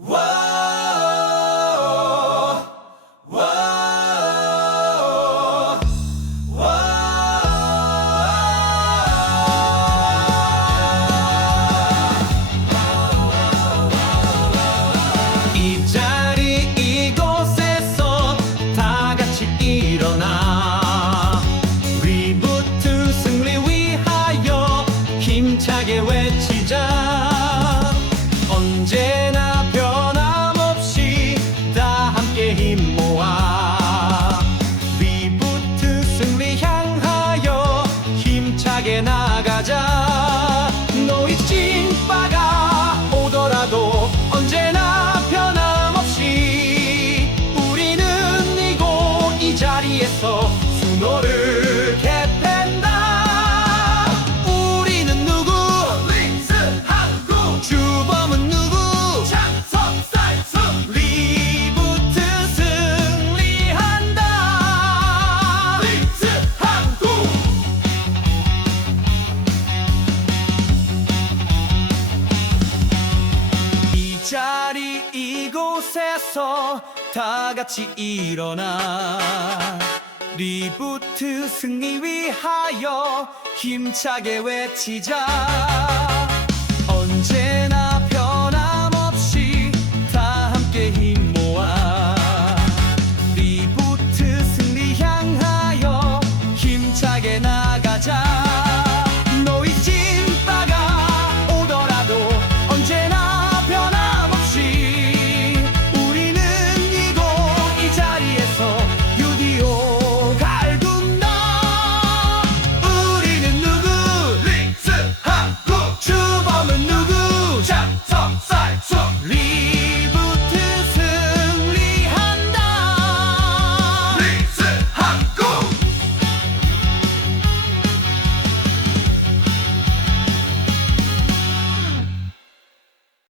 이 자리 이곳에서 다 같이 일어나. 리부트 승리 위하여 힘차게 외치자. 언제 자리 이곳에서 다 같이 일어나. 리부트 승리 위하여 힘차게 외치자